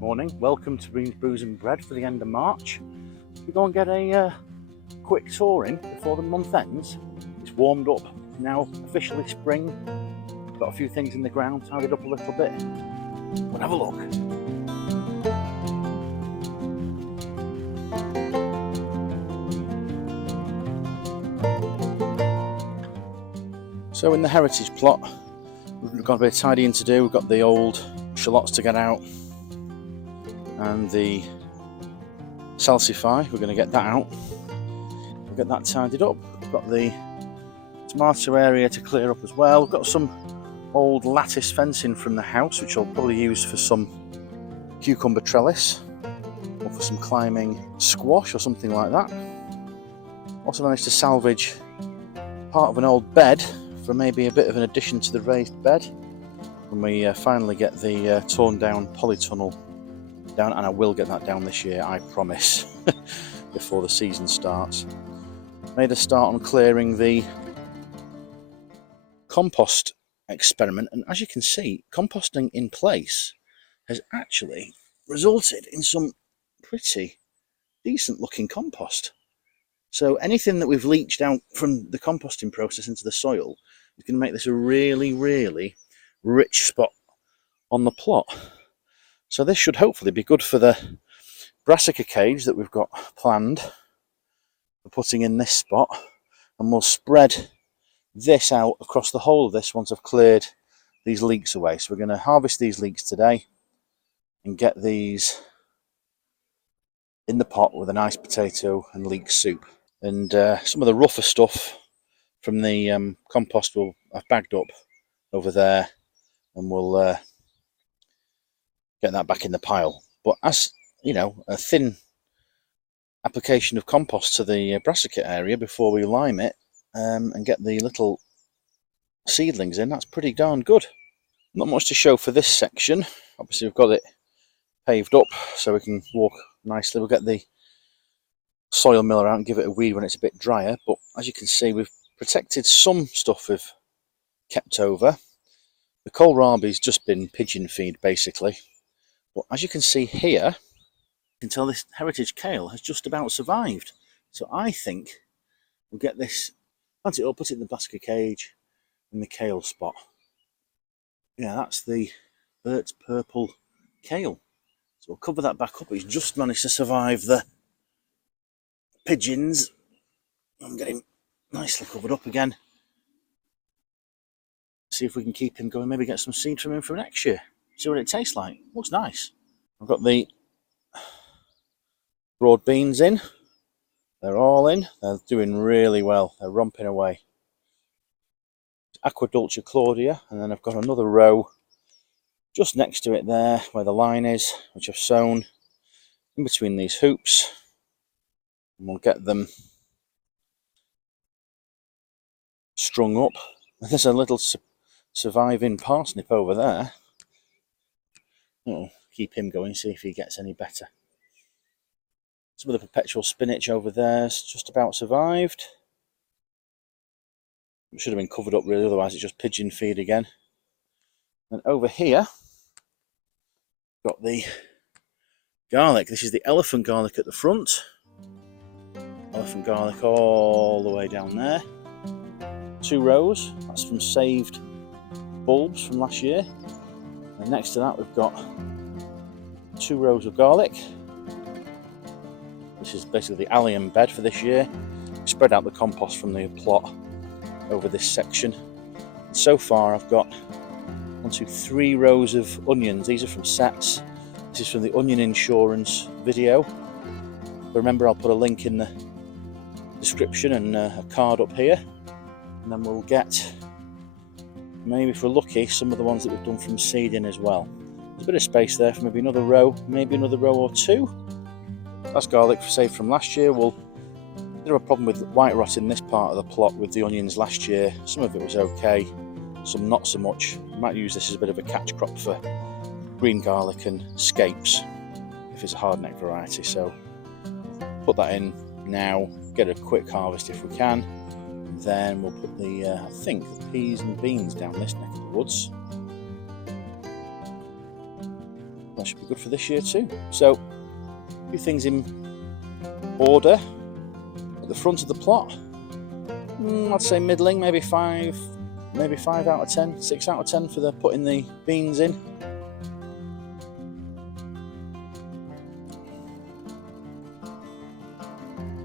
Morning, welcome to Beans, Brews and Bread for the end of March. We go and get a quick tour in before the month ends. It's warmed up, now officially spring. Got a few things in the ground, tidied up a little bit. We'll have a look. So in the heritage plot, we've got a bit of tidying to do. We've got the old shallots to get out and the salsify. We're going to get that out. We'll get that tidied up. We've got the tomato area to clear up as well. We've got some old lattice fencing from the house, which I'll probably use for some cucumber trellis or for some climbing squash or something like that. Also managed to salvage part of an old bed for maybe a bit of an addition to the raised bed when we finally get the torn down polytunnel down, and I will get that down this year, I promise, before the season starts. Made a start on clearing the compost experiment, and as you can see, composting in place has actually resulted in some pretty decent looking compost. So anything that we've leached out from the composting process into the soil is going to make this a really, really rich spot on the plot. So this should hopefully be good for the brassica cage that we've got planned for putting in this spot, and we'll spread this out across the whole of this once I've cleared these leeks away. So we're going to harvest these leeks today and get these in the pot with a nice potato and leek soup. And some of the rougher stuff from the compost I've bagged up over there, and we'll get that back in the pile. But as you know, a thin application of compost to the brassica area before we lime it and get the little seedlings in, that's pretty darn good. Not much to show for this section. Obviously we've got it paved up so we can walk nicely. We'll get the soil miller out and give it a weed when it's a bit drier, but as you can see, we've protected some stuff we've kept over. The kohlrabi's just been pigeon feed basically, but as you can see here, you can tell this heritage kale has just about survived. So I think we'll get this, plant it up, put it in the brassica cage in the kale spot. Yeah, that's the Burt's purple kale. So we'll cover that back up. He's just managed to survive the pigeons. I'm getting nicely covered up again. See if we can keep him going, maybe get some seed from him for next year. See what it tastes like. Looks nice. I've got the broad beans in. They're all in. They're doing really well. They're romping away. Aquadulture Claudia, and then I've got another row just next to it there where the line is, which I've sown in between these hoops, and we'll get them strung up. There's a little surviving parsnip over there. Oh, keep him going, see if he gets any better. Some of the perpetual spinach over there's just about survived. It should have been covered up really, otherwise it's just pigeon feed again. And over here, got the garlic. This is the elephant garlic at the front. Elephant garlic all the way down there. 2 rows, that's from saved bulbs from last year. And next to that we've got 2 rows of garlic. This is basically the allium bed for this year. Spread out the compost from the plot over this section. And so far I've got 1, 2, 3 rows of onions. These are from sets. This is from the onion insurance video. But remember, I'll put a link in the description and a card up here. And then we'll get, maybe if we're lucky, some of the ones that we've done from seeding as well. There's a bit of space there for maybe another row or 2. That's garlic saved from last year. We'll have a problem with white rot in this part of the plot with the onions last year. Some of it was okay, some not so much. We might use this as a bit of a catch crop for green garlic and scapes if it's a hardneck variety. So put that in now, get a quick harvest if we can. Then we'll put the, I think, the peas and beans down this neck of the woods. that should be good for this year too. So a few things in order at the front of the plot. I'd say middling, maybe 5 out of 10, 6 out of 10 for the putting the beans in.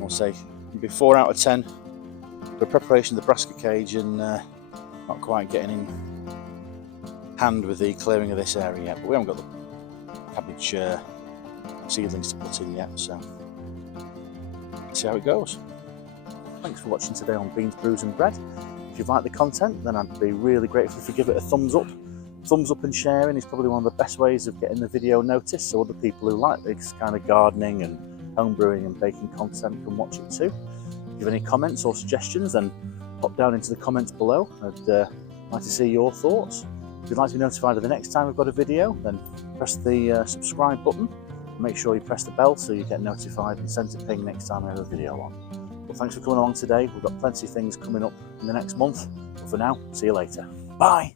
I'll say maybe 4 out of 10 for preparation of the brassica cage, and not quite getting in hand with the clearing of this area yet, but we haven't got the cabbage seedlings to put in yet, so let's see how it goes. Thanks for watching today on Beans, Brews and Bread. If you've liked the content, then I'd be really grateful if you give it a thumbs up. Thumbs up and sharing is probably one of the best ways of getting the video noticed, so other people who like this kind of gardening and home brewing and baking content can watch it too. If you have any comments or suggestions, then pop down into the comments below. I'd like to see your thoughts. If you'd like to be notified of the next time we've got a video, then press the subscribe button. Make sure you press the bell so you get notified and sent a ping next time I have a video on. Well, thanks for coming along today. We've got plenty of things coming up in the next month. But for now, see you later. Bye!